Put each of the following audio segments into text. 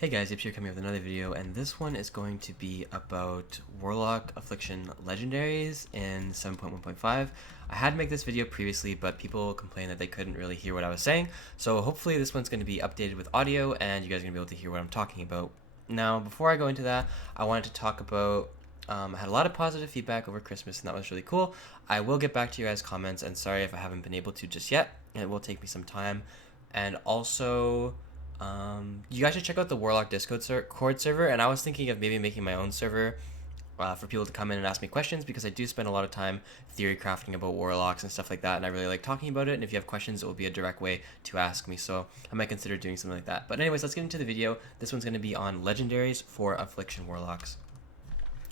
Hey guys, Yips here coming up with another video, and this one is going to be about Warlock Affliction Legendaries in 7.1.5. I had to make this video previously, but people complained that they couldn't really hear what I was saying, so hopefully this one's going to be updated with audio, and you guys are going to be able to hear what I'm talking about. Now, before I go into that, I wanted to talk about I had a lot of positive feedback over Christmas, and that was really cool. I will get back to you guys' comments, and sorry if I haven't been able to just yet. It will take me some time. And also, you guys should check out the Warlock Discord server, and I was thinking of maybe making my own server for people to come in and ask me questions, because I do spend a lot of time theory crafting about Warlocks and stuff like that, and I really like talking about it, and if you have questions, it will be a direct way to ask me, so I might consider doing something like that. But anyways, let's get into the video. This one's going to be on Legendaries for Affliction Warlocks.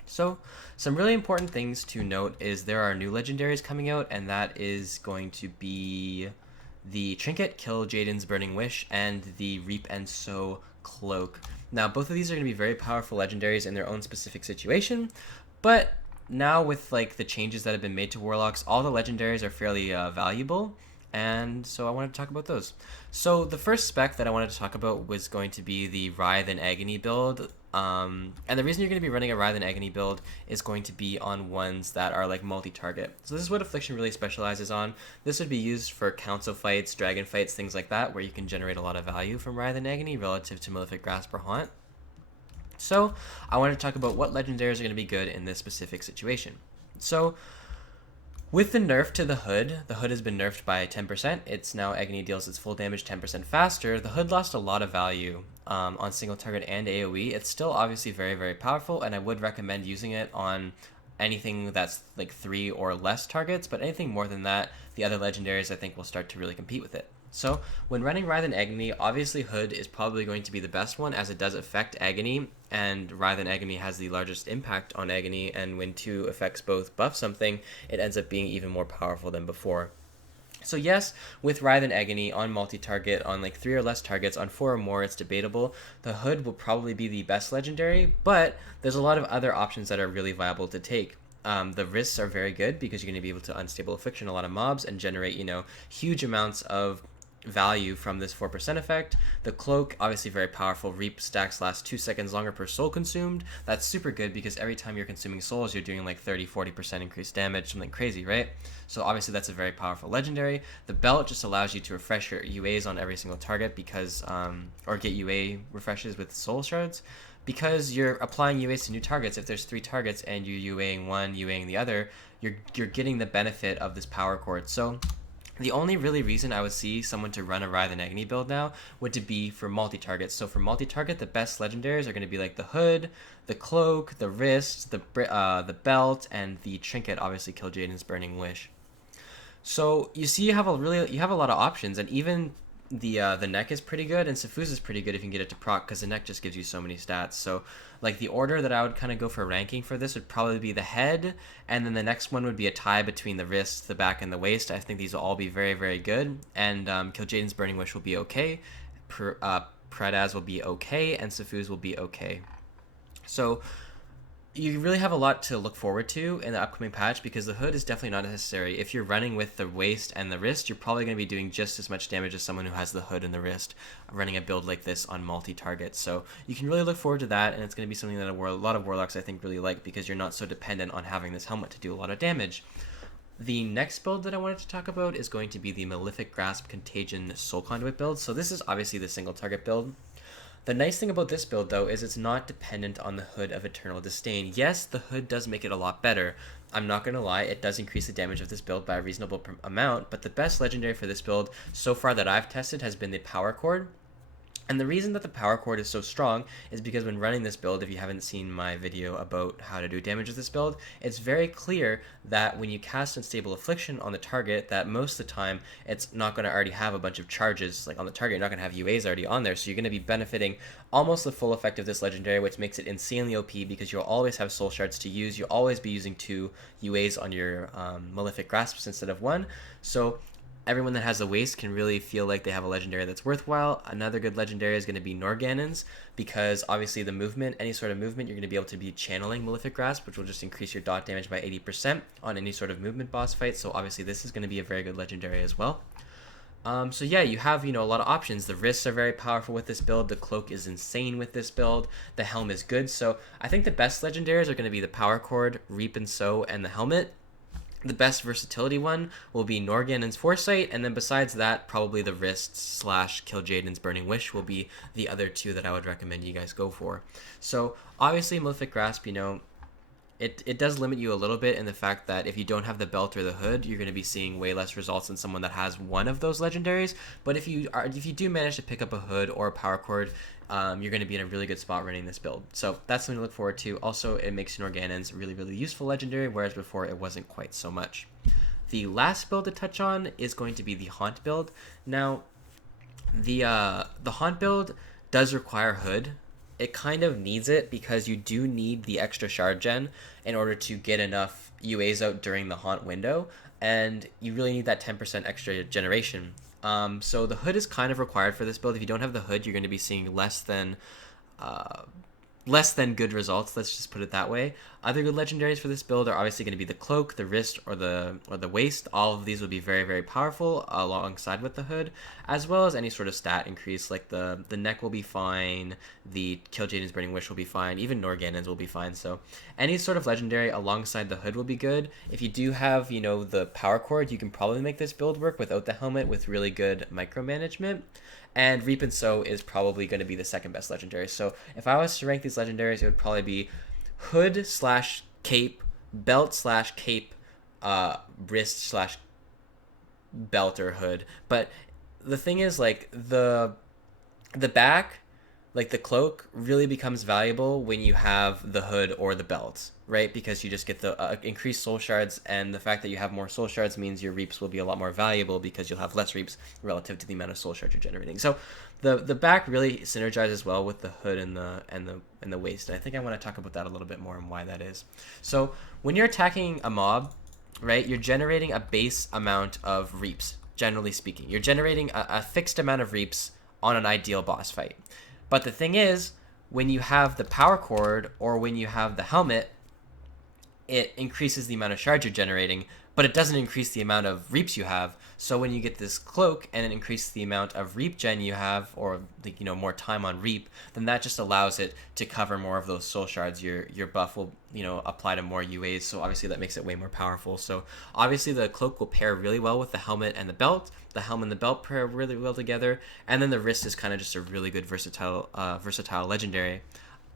So, some really important things to note is there are new legendaries coming out, and that is going to be the Trinket, Kill Jaden's Burning Wish, and the Reap and Sow Cloak. Now, both of these are going to be very powerful legendaries in their own specific situation, but now with like the changes that have been made to Warlocks, all the legendaries are fairly valuable, and so I wanted to talk about those. So the first spec that I wanted to talk about was going to be the Writhe and Agony build. And the reason you're going to be running a Writhe and Agony build is going to be on ones that are like multi-target. So this is what Affliction really specializes on. This would be used for council fights, dragon fights, things like that, where you can generate a lot of value from Writhe and Agony relative to Malefic Grasp or Haunt. So I wanted to talk about what legendaries are going to be good in this specific situation. So with the nerf to the hood has been nerfed by 10%. It's now Agony deals its full damage 10% faster. The hood lost a lot of value on single target and AoE. It's still obviously very, very powerful, and I would recommend using it on anything that's like 3 or less targets, but anything more than that, the other legendaries I think will start to really compete with it. So when running Writhe and Agony, obviously Hood is probably going to be the best one, as it does affect Agony, and Writhe and Agony has the largest impact on Agony, and when 2 effects both buff something, it ends up being even more powerful than before. So yes, with Writhe and Agony on multi-target, on like 3 or less targets, on 4 or more, it's debatable. The Hood will probably be the best legendary, but there's a lot of other options that are really viable to take. The risks are very good because you're going to be able to unstable Affliction a lot of mobs and generate, huge amounts of value from this 4% effect. The Cloak, obviously very powerful. Reap stacks last 2 seconds longer per soul consumed. That's super good because every time you're consuming souls, you're doing like 30-40% increased damage, something crazy, right? So obviously that's a very powerful legendary. The Belt just allows you to refresh your UAs on every single target because, or get UA refreshes with soul shards, because you're applying UAs to new targets. If there's 3 targets and you're UAing one, UAing the other, you're getting the benefit of this power chord. So the only really reason I would see someone to run a Writhe and Agony build now would to be for multi-targets. So for multi-target, the best legendaries are going to be like the Hood, the Cloak, the Wrist, the Belt, and the Trinket, obviously Kill Jaden's Burning Wish. So you see you have a lot of options, and even the neck is pretty good, and Safuz is pretty good if you can get it to proc, because the neck just gives you so many stats. So like the order that I would kind of go for ranking for this would probably be the head, and then the next one would be a tie between the wrist, the back, and the waist. I think these will all be very, very good, and Kill Jaden's Burning Wish will be okay, Predaz will be okay, and Safuz will be okay. So you really have a lot to look forward to in the upcoming patch, because the Hood is definitely not necessary. If you're running with the waist and the wrist, you're probably going to be doing just as much damage as someone who has the Hood and the wrist running a build like this on multi-target. So you can really look forward to that, and it's going to be something that a lot of Warlocks I think really like, because you're not so dependent on having this helmet to do a lot of damage. The next build that I wanted to talk about is going to be the Malefic Grasp Contagion Soul Conduit build. So this is obviously the single target build. The nice thing about this build, though, is it's not dependent on the Hood of Eternal Disdain. Yes, the Hood does make it a lot better. I'm not going to lie, it does increase the damage of this build by a reasonable amount, but the best legendary for this build so far that I've tested has been the Power Chord. And the reason that the power chord is so strong is because when running this build, if you haven't seen my video about how to do damage with this build, it's very clear that when you cast Unstable Affliction on the target, that most of the time it's not going to already have a bunch of charges like on the target. You're not going to have UAs already on there, so you're going to be benefiting almost the full effect of this legendary, which makes it insanely OP because you'll always have soul shards to use. You'll always be using 2 UAs on your Malefic Grasps instead of 1. So everyone that has a waist can really feel like they have a legendary that's worthwhile. Another good legendary is going to be Norgannon's, because obviously the movement, any sort of movement, you're going to be able to be channeling Malefic Grasp, which will just increase your dot damage by 80% on any sort of movement boss fight. So obviously this is going to be a very good legendary as well. So yeah, you have, a lot of options. The wrists are very powerful with this build. The cloak is insane with this build. The helm is good. So I think the best legendaries are going to be the power cord, Reap and Sow, and the helmet. The best versatility one will be Norgannon's Foresight, and then besides that, probably the wrists slash Kil'jaeden's Burning Wish will be the other two that I would recommend you guys go for. So obviously, Malefic Grasp, it does limit you a little bit in the fact that if you don't have the belt or the hood, you're going to be seeing way less results than someone that has one of those legendaries. But if you do manage to pick up a hood or a power cord, you're going to be in a really good spot running this build. So that's something to look forward to. Also, it makes Norgannon's really, really useful legendary, whereas before it wasn't quite so much. The last build to touch on is going to be the Haunt build. Now, the Haunt build does require hood. It kind of needs it because you do need the extra shard gen in order to get enough UAs out during the Haunt window, and you really need that 10% extra generation. So the hood is kind of required for this build. If you don't have the hood, you're going to be seeing less than good results. Let's just put it that way. Other good legendaries for this build are obviously going to be the cloak, the wrist, or the waist. All of these will be very, very powerful alongside with the hood, as well as any sort of stat increase. Like the neck will be fine, the Kil'jaeden's Burning Wish will be fine, even Norgannon's will be fine. So any sort of legendary alongside the hood will be good. If you do have the power cord, you can probably make this build work without the helmet with really good micromanagement. And Reap and Sow is probably going to be the second best legendary. So if I was to rank these legendaries, it would probably be hood slash cape, belt slash cape, wrist slash belt or hood. But the thing is, like, the back, like the cloak, really becomes valuable when you have the hood or the belt, right? Because you just get the increased soul shards, and the fact that you have more soul shards means your reaps will be a lot more valuable because you'll have less reaps relative to the amount of soul shards you're generating. So the back really synergizes well with the hood and the waist. And I think I want to talk about that a little bit more and why that is. So when you're attacking a mob, right, you're generating a base amount of reaps, generally speaking. You're generating a fixed amount of reaps on an ideal boss fight. But the thing is, when you have the power cord or when you have the helmet, it increases the amount of shards you're generating, but it doesn't increase the amount of reaps you have. So when you get this cloak and it increases the amount of reap gen you have, or more time on reap, then that just allows it to cover more of those soul shards. Your buff will apply to more UAs, so obviously that makes it way more powerful. So obviously the cloak will pair really well with the helmet and the belt. The helmet and the belt pair really well together, and then the wrist is kind of just a really good versatile legendary.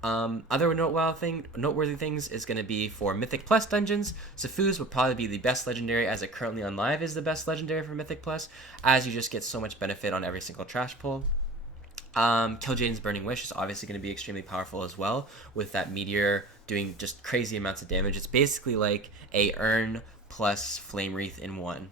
Other noteworthy things is going to be for Mythic Plus dungeons. Safuz would probably be the best legendary, as it currently on live is the best legendary for Mythic Plus, as you just get so much benefit on every single trash pull. Kil'jaeden's Burning Wish is obviously going to be extremely powerful as well, with that meteor doing just crazy amounts of damage. It's basically like a urn plus Flame Wreath in one.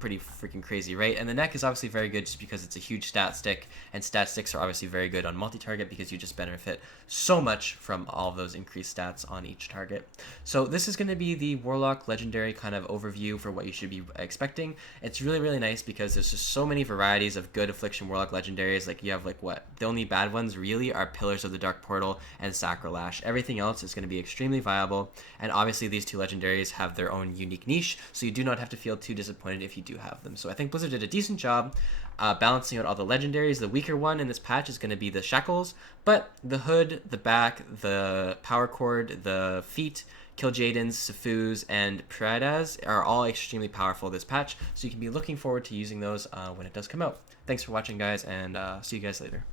Pretty freaking crazy, right? And the neck is obviously very good just because it's a huge stat stick, and stat sticks are obviously very good on multi-target because you just benefit so much from all of those increased stats on each target. So this is going to be the Warlock legendary kind of overview for what you should be expecting. It's really, really nice because there's just so many varieties of good Affliction Warlock legendaries. Like you have the only bad ones really are Pillars of the Dark Portal and Sacrilash. Everything else is going to be extremely viable, and obviously these two legendaries have their own unique niche, so you do not have to feel too disappointed if you do have them. So I think Blizzard did a decent job balancing out all the legendaries. The weaker one in this patch is going to be the Shackles, but the hood, the back, the power cord, the feet, Kil'jaeden's, Safuz, and Piradas are all extremely powerful this patch, so you can be looking forward to using those when it does come out. Thanks for watching, guys, and see you guys later.